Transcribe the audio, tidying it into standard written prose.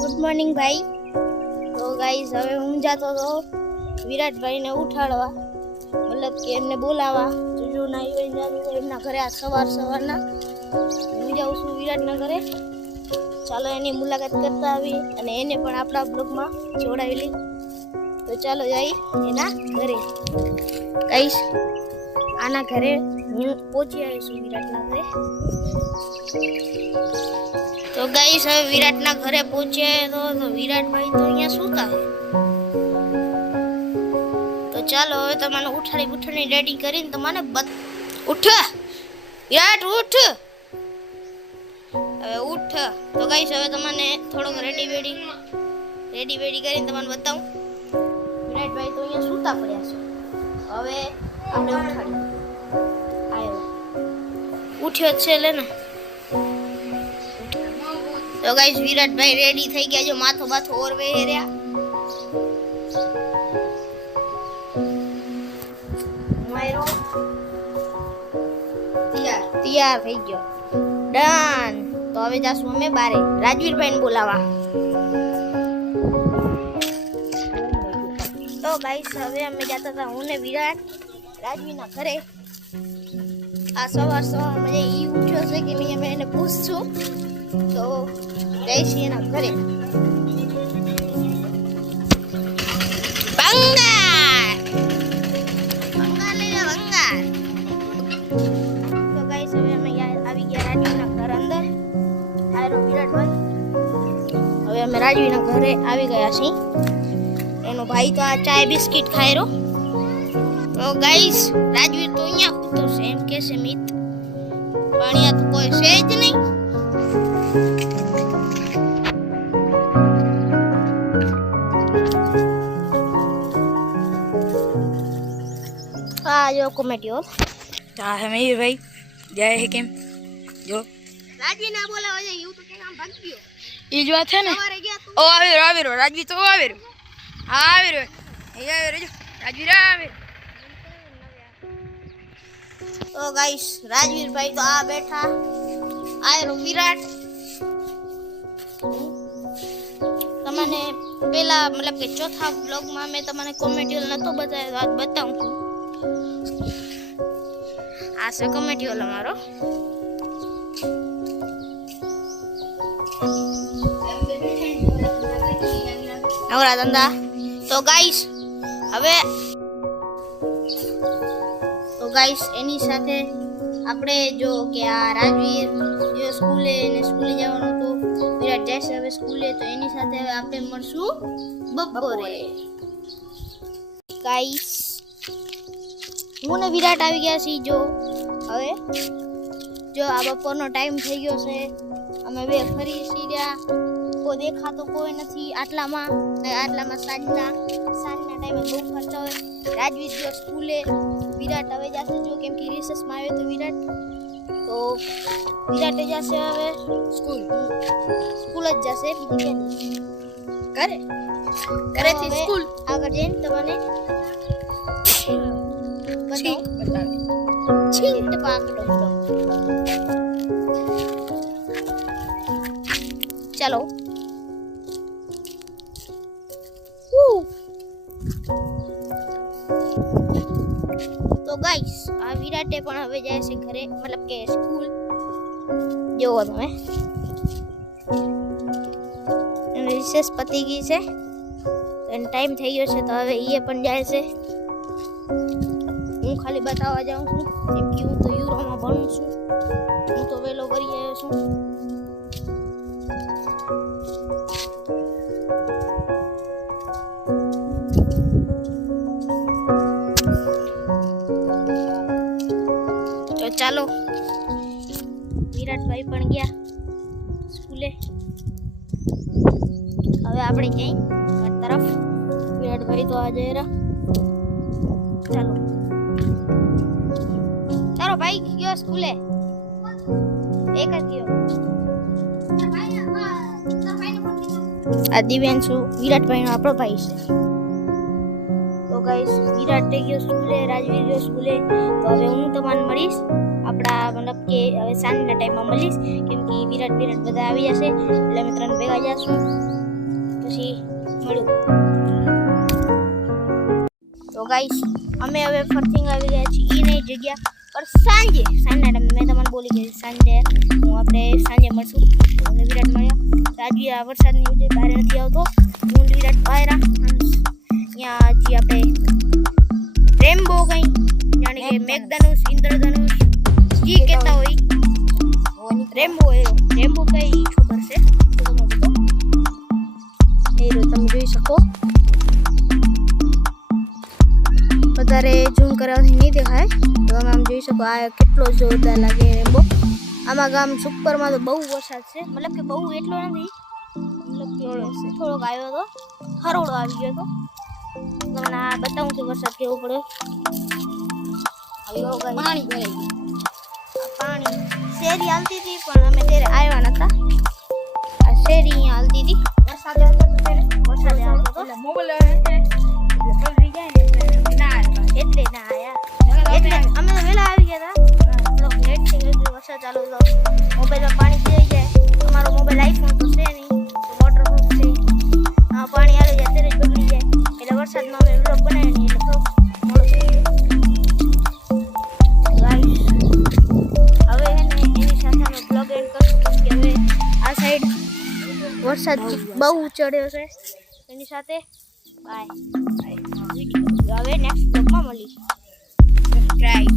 Good morning ભાઈ. તો guys હવે હું જાતો તો વિરાટભાઈને ઉઠાડવા, મતલબ કે એમને બોલાવવા. જો ના હોય એમના ઘરે આ સવારના હું જાઉં છું વિરાટના ઘરે. ચાલો એની મુલાકાત કરતા આવી અને એને પણ આપણા બ્લોગમાં જોડાવી લઈ. તો ચાલો જઈ એના ઘરે. ગાઈસ આના ઘરે હું પહોંચી આવી છું વિરાટના ઘરે. તો ગાઈસ હવે વિરાટના ઘરે પહોંચ્યા તો વિરાટભાઈ તો અહીંયા સૂતા છે. તો ચાલો હવે તમને ઉઠાડી રેડી કરીને તમને ઉઠ વિરાટ ઉઠ, હવે ઉઠ. તો ગાઈસ હવે તમને થોડોક રેડી વેડી કરીને તમને બતાવું. વિરાટભાઈ તો અહીંયા સૂતા પડ્યા છે. હવે આપણે ઉઠાડી આવ્યો ઉઠ્યો છે લે ને. તો ગાઈસ વિરાટભાઈ રેડી થઈ ગયા. જો માથો ઓરવે રહ્યા. માયરો તૈયાર થઈ ગયો. ડન. તો હવે જાશું અમે બારે રાજવીરભાઈને બોલાવા. તો ગાઈસ હવે અમે જતા હતા હું ને વિરાટ રાજવીના ઘરે. આ સવારમાં જે ઈ ઉઠ્યો છે કે નહીં અમે એને પૂછશું. તો જઈશી એના ઘરે. તો ગાઈસ હવે અમે આવી ગયા રાજવીના ઘર અંદર. આયરો વિરાટભાઈ. હવે અમે રાજવીના ઘરે આવી ગયા છીએ. એનો ભાઈ તો આ ચાય બિસ્કિટ ખાઈ રહ્યો. તો ગાઈસ રાજવીર તો અહીંયા સૂતો છે એમ કે છે મિત, પણ અહીંયા તો કોઈ છે જ નહીં. આ જો કોમેડીઓ હા હે મેર ભાઈ જાય હે કેમ જો રાજવી ના બોલાવા જાય એવું તો કે આમ ભાગ ગયો. ઈ જ વાત છે ને. સવારે ગયા તું. ઓ આવેરો રાજવી તો આવેરો જો રાજવી આવે. તો ગાઈસ રાજવીરભાઈ તો આ બેઠા. આયરો વિરાટ. તમને પેલા મતલબ કે ચોથા બ્લોગમાં મેં તમને કોમેડી હોલ નતો બતાવ્યો, આજ બતાવું છું. આ છે કોમેડી હોલ અમારો. નવરા ધંધા. તો ગાઈસ એની સાથે આપણે જો કે આ રાજવીર જો સ્કૂલે જવાનું હતું, વિરાટ જાય છે હવે સ્કૂલે. તો એની સાથે હવે આપણે મળશું બપોરે. ગાઈસ હું ને વિરાટ આવી ગયા છીએ. જો આ બપોરનો ટાઈમ થઈ ગયો છે. અમે બે ફરી રહ્યા. કોઈ દેખાતો કોઈ નથી આટલામાં સાંજના ટાઈમે બહુ ખર્ચા હોય. રાજવીર ગયો સ્કૂલે, વિરાટ હવે જશે જો કેમ કે રિસેસમાં આવ્યો તો વિરાટ જશે હવે સ્કૂલ જ જશે. બીજી ઘરેથી સ્કૂલ આગળ જઈને તમને છીંટ પાકડો. ચાલો. તો ગાઈસ આ વિરાટે પણ હવે જાય છે ઘરે, મતલબ કે સ્કૂલ. જોવો તમે રિસેસ પતી ગઈ છે, એનો ટાઈમ થઈ ગયો છે. તો હવે એ પણ જાય છે. હું ખાલી બતાવવા જાઉં છું કેમ કે હું તો યુરોમાં ભણું છું. હું તો વહેલો કરી આવ્યો છું. તો ચાલો વિરાટભાઈ પણ ગયા સ્કૂલે. હવે આપણે જઈ ઘર તરફ. વિરાટભાઈ તો આ જઈ રહ્યા. ચાલો ભાઈ ગયો સ્કૂલે. એક જ ગયો. આ દિવ્યાંશુ વિરાટભાઈનો આપણો ભાઈ છે. તો ગાઈસ વિરાટ ગયો સ્કૂલે, રાજવીર ગયો સ્કૂલે. તો હવે હું તમને મળીશ આપણા મતલબ કે હવે સાંજના ટાઈમમાં મળીશ કેમ કે વિરાટ બધા આવી જશે એટલે અમે ત્રણ ભેગા જશું. પછી મળ્યું. તો ગાઈસ અમે હવે ફરથિંગ આવી ગયા છીએ એ નહીં જગ્યા પર સાંજના ટાઈમે મેં તમને બોલી કે સાંજે આપણે સાંજે મળશું. અને વિરાટ મળ્યા આજે આ વરસાદની વજહ બહાર નથી આવતો. હું વિરાટ બહાર અહીંયા હજી આપણે રેમ્બો કંઈ જાણે કે મેઘધનુષ ઇન્દ્રધનુષ જે કહેતા હોય રેમ્બો રેમ્બો કઈ ખબર છે તો તમે બધો એ રહ્યો તમે જોઈ શકો. વધારે ઝૂમ કરવાથી નહીં દેખાય તો તમે આમ જોઈ શકો. આ કેટલો જોરદાર લાગે રેમ્બો. આમાં ગામ સુપરમાં તો બહુ વરસાદ છે, મતલબ કે બહુ એટલો નથી, મતલબ કે થોડોક આવ્યો હતો, હરોળો આવી ગયો હતો. તમને આ બતાવું કે વરસાદ કેવો પડ્યો. પાણી ભરાઈ ગયું. પાણી શેરી હાલતી હતી પણ અમે ત્યારે આવ્યા નતા. આ શેરી અહીંયા હાલતી હતી. વરસાદ આવતો હતો એટલે ના આયા. એટલે અમે વહેલા આવી ગયા હતા. થોડોક લેટ થઈ ગયો. વરસાદ ચાલુ હતો, મોબાઈલમાં પાણી પી જાય. તમારો મોબાઈલ આઈફોન તો છે નહીં, વોટરપ્રૂફ છે. પાણી આવી જાય ત્યારે જ બગડી જાય. એટલે વરસાદમાં અમે વ્લોગ બનાવ્યો નહીં એટલે થોડોક મોડો થઈ ગયો. હવે એને એની સાથે અમે બ્લોગ એન્ડ કરશું કે હવે આ સાઈડ વરસાદ બહુ ચડ્યો છે એની સાથે. બાય. હવે નેક્સ્ટ બ્લોગમાં મળીશું. સબસ્ક્રાઇબ.